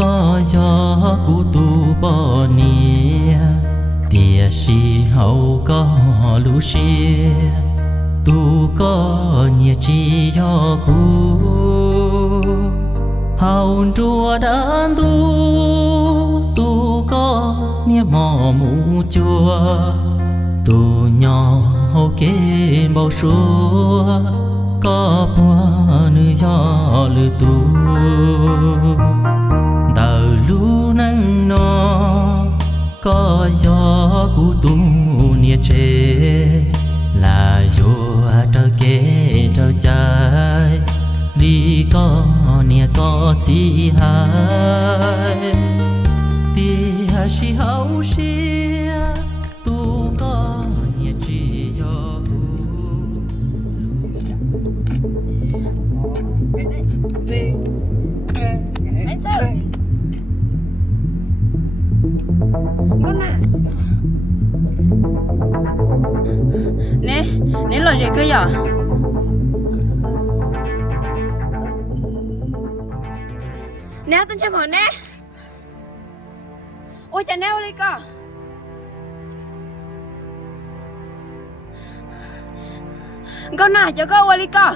có gió cụ tu bò nia tia si hậu có lũ xia tu có nhẹ chi yo cụ hậu chùa đan tu có nhẹ mò mù chùa tu nhỏ hậu kê bao xua có bùa nữ gió lư tu tờ lũ nắng nó có gió cụ tu nia chê là vô trơ kê trơ trái đi có nia có chi hai tia si hậu xia tu có nia chi yo anh Tư con nè nè lo gì cơ vậy nè tên chăm hỏi nè ôi chả neo đi cơ con nè cho cô qua đi cơ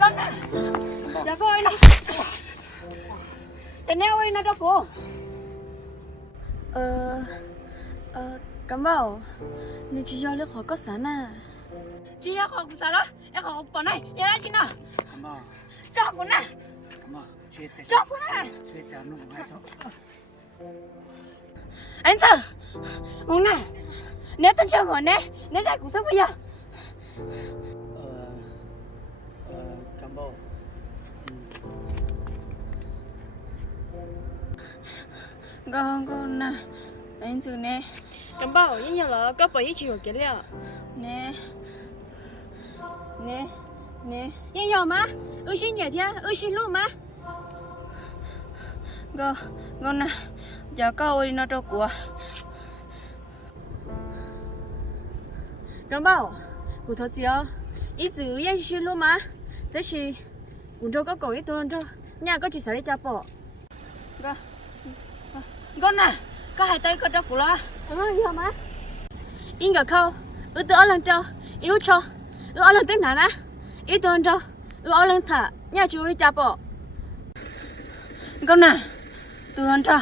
con nè cho cô đi chả neo đi nó cho cô cảm ơn nên chỉ cho lấy khỏi có sẵn à chị ya khỏi sao đó em khỏi bỏ này ya ra chị nào cho cô nè cho cô nè anh sao ông nè nếu tên cho mọi nè nếu ra cũng sắp bây giờ cảm ơn con nè anh sư nè cảm ơn nhưng giờ là có bảy triệu cái liệu nè nè nè nhưng giờ mà xin nhẹ thế xin luôn mà con nè giờ câu đi nó cho của cảm ơn cụ thật gì à ít chữ yên xin luôn mà thế thì cũng cho có ít tuần cho nhà có chỉ sợ ít bỏ con nè có hai tay con cho của lo cảm ơn giờ mà in cả khâu tự ở lần cho ít lúc cho ở lần tiếng nào nè ít tuần cho ở lần thả nhà chú đi bỏ con nè tôi lần cho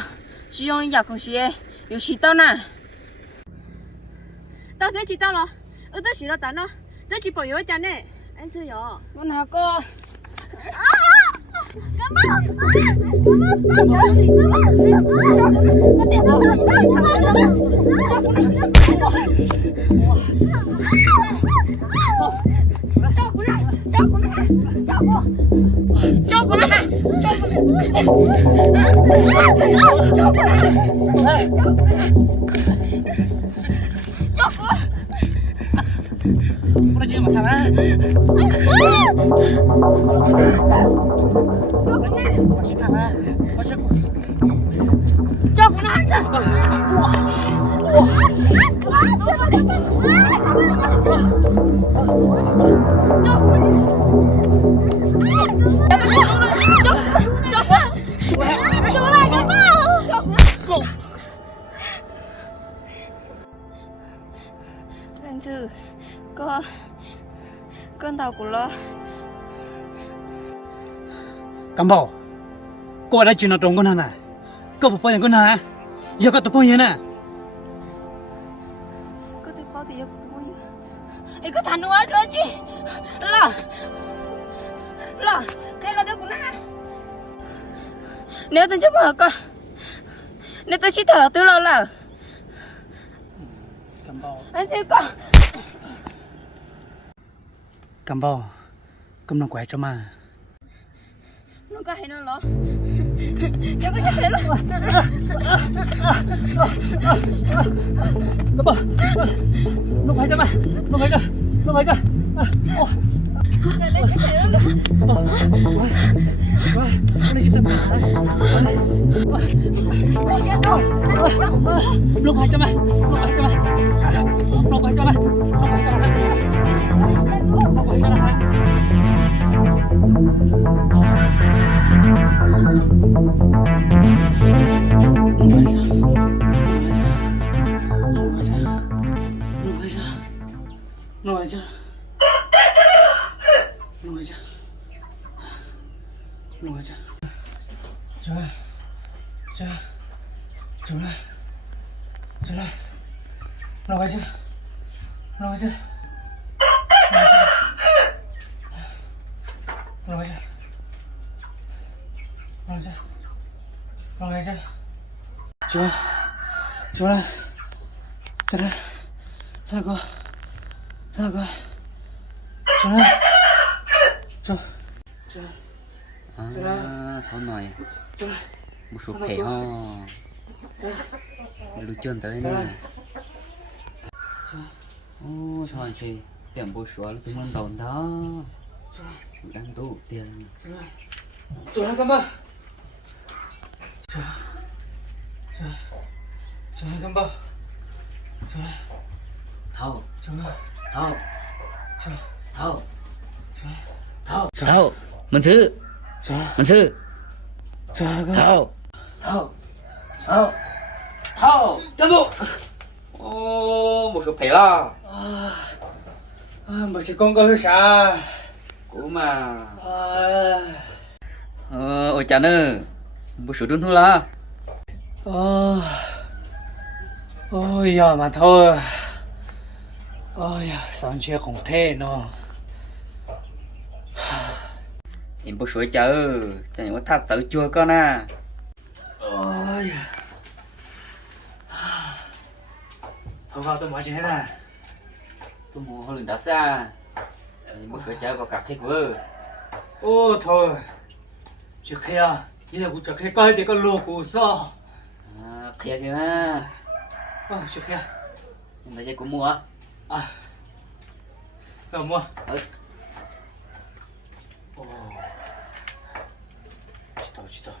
chỉ用药空气有洗到呢tao thấy chị tao rồi tao chỉ là tao nó tao chỉ bỏ vô cho nè anh chưa hiểu con nào cô cảm ơn cảm Udah cuma makan masih kalah masih cho con ăn chứ anh sư con tàu của lo cảm bảo cô đã chuyện nào trong con hàng này cô bảo bao nhiêu con hàng giờ có tập bao nhiêu nè có thể bao thì ấy có thằng nữa cơ chứ là cái là đó của nó nếu tôi chấp mở con nếu tôi chỉ thở tôi lo là cầm bao anh chưa con cầm bao cầm nó quẹt cho mà nó có hay nó lo cháu có chắc thế lo cầm bao nó quẹt cho mà nó quẹt cho nó quẹt cho lúc hai cho mày lúc hai cho mày lúc hai cho mày lúc hai cho mày lúc hai cho mày thôi nói một số khẻ ho lưu chân tới nè ô cho anh chị tiền bố số lúc mình đồn đó đang tụ tiền chỗ này cầm bao chỗ này cầm bao chỗ này thâu chỗ này thâu chỗ này thâu chỗ này thâu thâu mình sư chỗ này mình sư chỗ này cầm thâu thâu thâu thâu cầm bao ô một số khẻ lo mà chỉ con có sao cũ mà ôi chà nơ một số đun hú la ôi giờ mà thôi ôi sáng chưa không thế nó em một số chờ chẳng những thắt tự chua con à ôi thôi vào tôi mở chuyện hết à tôi mua hơi đá xa em một số chờ vào cặp thích vơ ô thôi chỉ khi à giờ cũng chỉ khi coi thì con lùa của sao kia kìa ha chỉ khi em thấy cũng mua rồi mua chỉ tao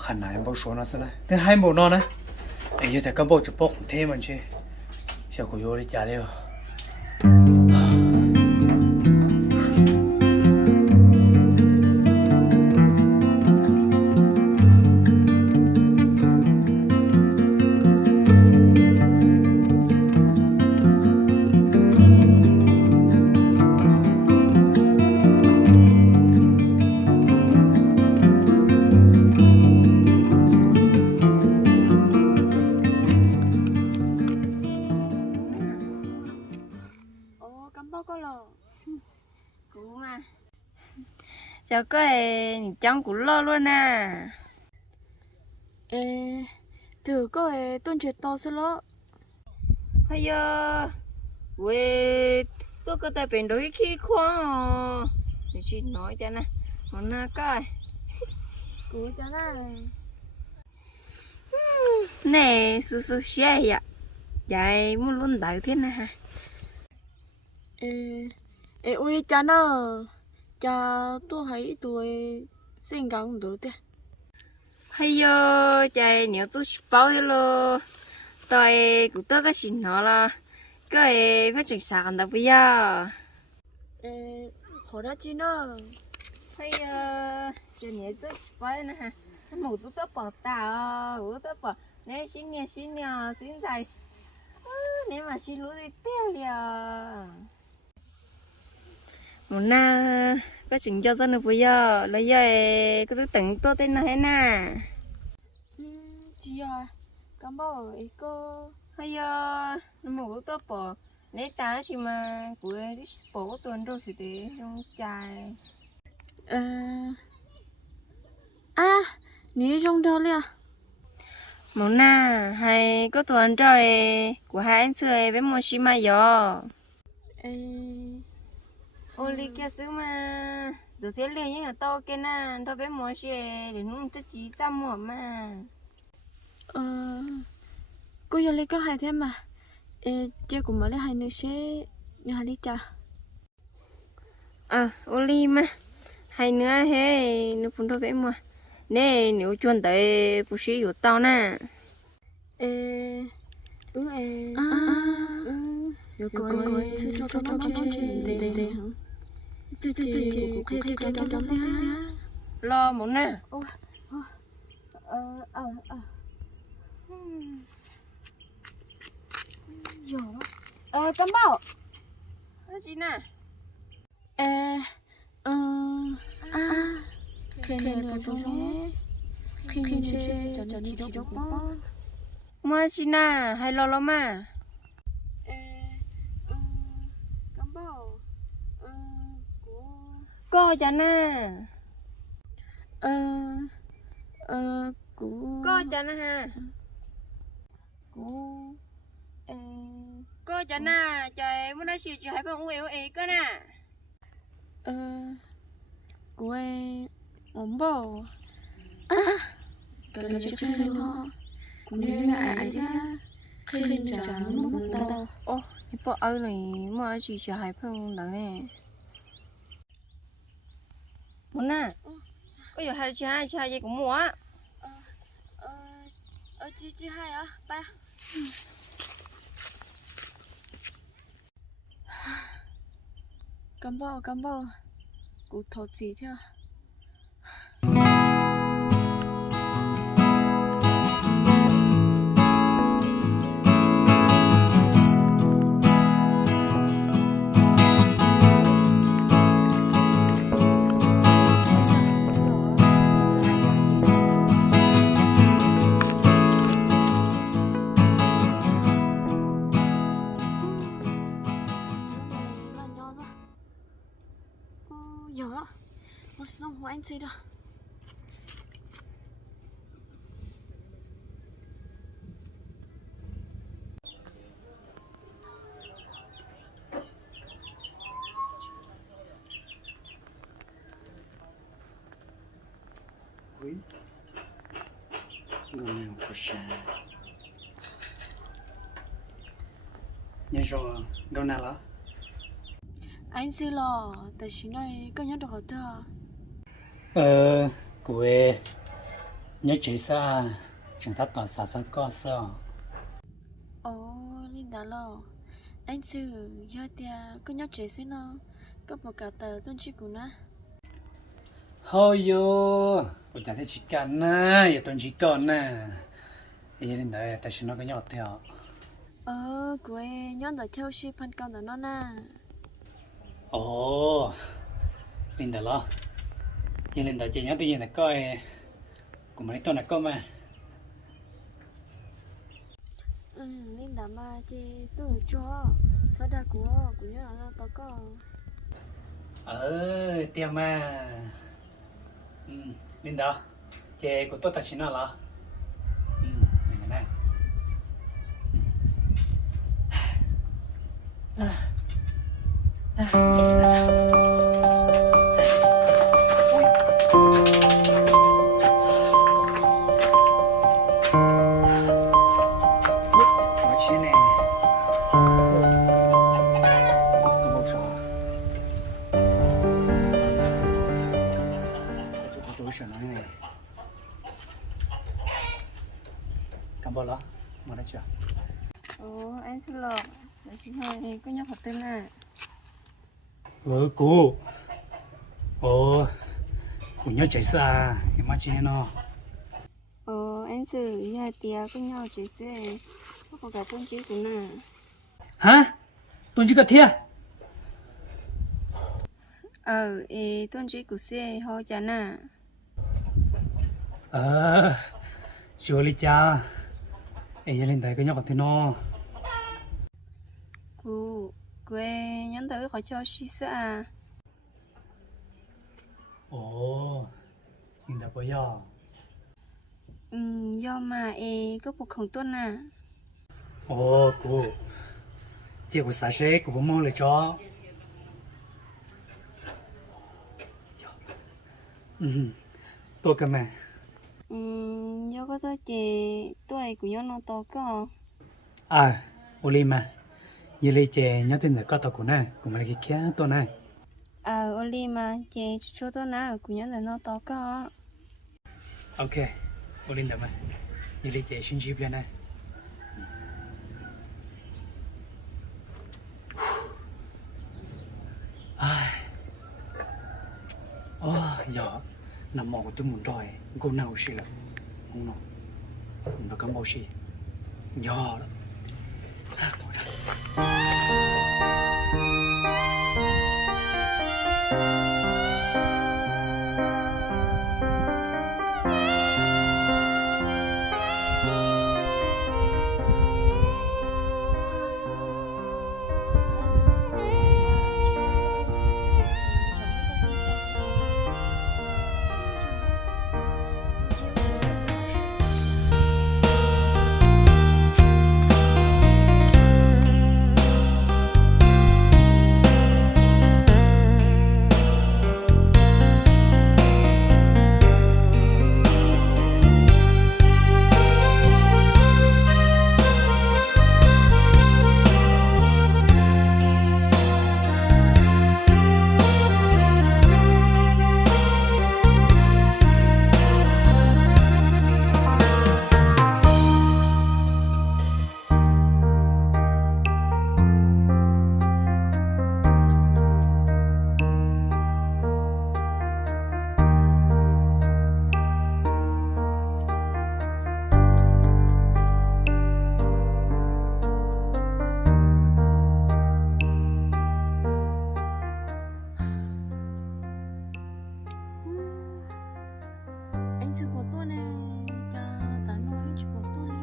khả năng em bao số nó sẽ này thế hai bộ nó này ấy giờ thì các bộ chụp bốc thêm mình chứ sao cũng vô đi trả liệu cháu có trong cũng lo luôn à thử có tôn chết to số lắm hay giờ quê tôi có thể bên đối khi khoan thì chị nói cho nè còn na coi cú cho này nè su su xe vậy chạy muốn luôn đại thế này ha ôi đi cha nó cha tôi thấy tuổi sinh cao không được thế hay giờ chạy nếu tôi bao thế lo tôi cũng tôi cái gì nó là cái phát triển sản đó bây giờ khó đó chứ nó hay giờ chạy nếu tôi bao nè ha một tôi bỏ tao tôi bỏ nếu xin nhà xin dài nếu mà xin lúa thì tiêu liền một na cái chuyện cho dân được bây giờ lấy giờ cái thứ tỉnh tôi tên là thế nè chị à cảm ơn ý cô hay giờ một tôi bỏ lấy tá chỉ mà của bỏ tuần rồi thì để trong chài 你用掉了。 món na hay có tuần rồi của hai anh chơi với một xí mà gió ô li kia xứ mà rồi thế liền những cái to kia na thôi với một xí để nó tự chỉ ra một mà cô giờ lấy có hai thế mà chơi cùng mới lấy hai nữ sẽ như hai đi cha ô li mà hai nữa he nó phun thôi với một nè nếu chuẩn tới bác sĩ của tao nè rồi coi cho để lo muốn nè cắm bảo gì nè khi này là bông khi chơi cho đi đâu bông mua gì nè hay lo mà cắm bảo cô cho nè cô cho nè ha cô cho nè trời muốn nói chuyện hay bằng uể cơ nè cô ấy ổn bảo cái này chưa chơi ho nếu mà ai thế khi lên trả nó mất tao ô cái bộ ơi này mua gì cho hay bằng đó nè muốn nè có giờ hai gì cũng mua á chị hai à ba cắm bao cụ thầu gì thế有了，我是从玩具的。Ui, người nào có xa. Nhưng rồi, gạo nào đó? Anh xin lò, tại vì nói có nhớ được ở đó. Cô ấy nhớ chỉ xa, chúng ta toàn xa xa có sao. Linh đã lò. Anh sư, giờ thì có nhớ chỉ xin nó, có một cả tờ tôn chỉ của nó. Thôi yo, tôi chẳng thấy chỉ cần nè, giờ tôi chỉ còn nè. Giờ đến đây, tại sao nó có nhớ theo? Cô ấy nhớ được theo sư phân con của nó nè. Ồ, Linh đã lo. Giờ Linh đã chỉ nhớ tự nhiên là coi, cũng mấy tuần là coi mà. Linh đã mà chị tôi cho, sau đó của nhớ là tao có. Tiêm mà. Linh đã, chị của tôi ta chỉ nói là. Này này. Cảm ơn đó, mà đã chưa? Anh xin lỗi, chị hai có nhớ học tên nè. Cô nhớ chạy xa, em mà chị nó. Anh xử nhà tía có nhau chị sẽ có cả tôn chỉ của nè. Hả? Tôn chỉ cả thiệt? Tôn chỉ của xe ho chả nè. Chưa đi cha. Giờ lên đây có nhớ còn thế nó. Quê nhắn tới khỏi cho xí xã. ồ nhưng đã bây giờ do mà có một không tốt à. ồ cô chị của xã sẽ của bố mong lời cho tôi cơ mà Do có tôi chị tuổi của nó to có. à Oli mà như lấy chè nhớ tin được có tao của này của mình cái kia tôi này Oli mà chị cho tôi nào của nó to có. ok Oli được mà như lấy chè xin chip lên này giờ nằm mò của tôi muốn rồi cô nào xí là không nó mình phải cầm bao xí giờ đó Anh chưa có tôi này cho tao nói chưa có tôi lý.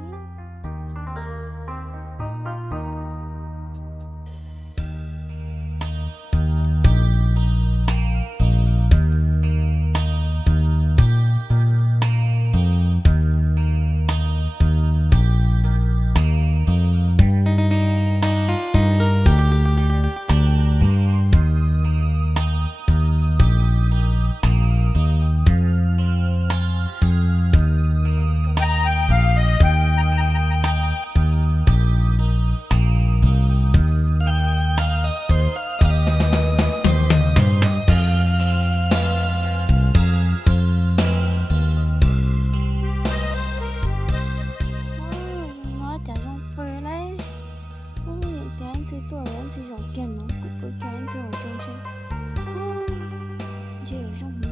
Nó chả trong phơi đấy. Thì anh sẽ tuổi anh sẽ rõ kiện nó cũng cứ cho anh sẽ ở trong trên. Chị ở trong nha.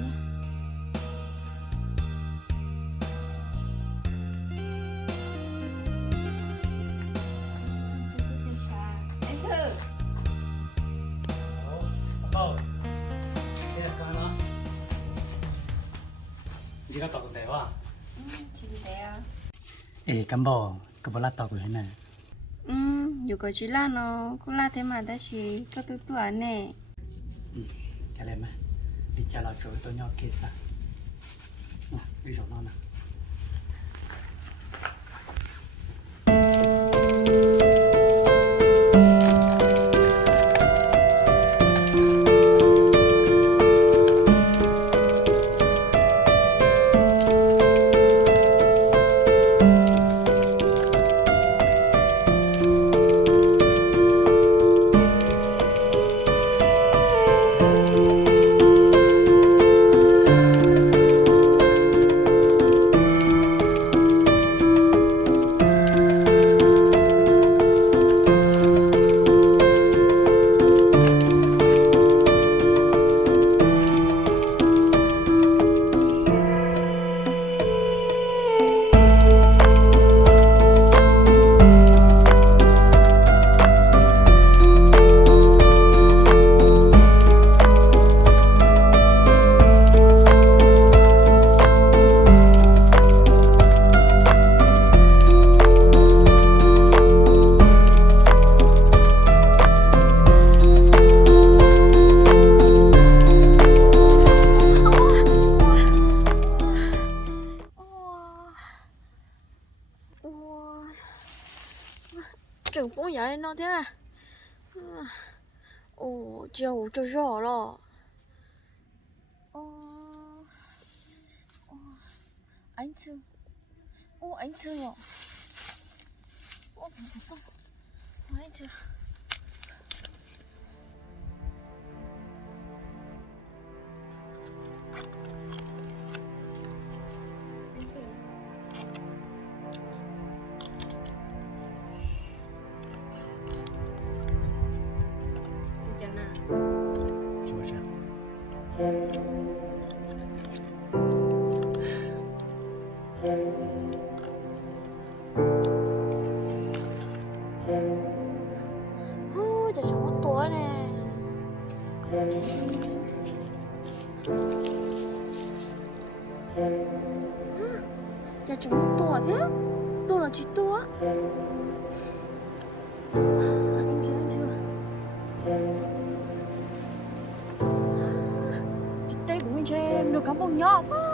Anh Thư ồ đây là con nó chị có tao cũng thế quá chị đi thế à? ê cắm bò cái bò lát tao của thế này Dù có chỉ là nó cũng là thế mà ta chỉ có tư tuổi nè. cái này mà đi trả lại chỗ tôi nhau kia sao đi chỗ nó nè thế à? Ồ, chiều cho rõ rồi. Anh chưa? Anh chưa rồi. Anh chưa? Chúa cha. Ôi, trời sống tuổi nè. Trời sống tuổi thế? Tôi là chị tôi á. Anh chưa? Chị tay của mình cho em được cắm bông nhỏ quá.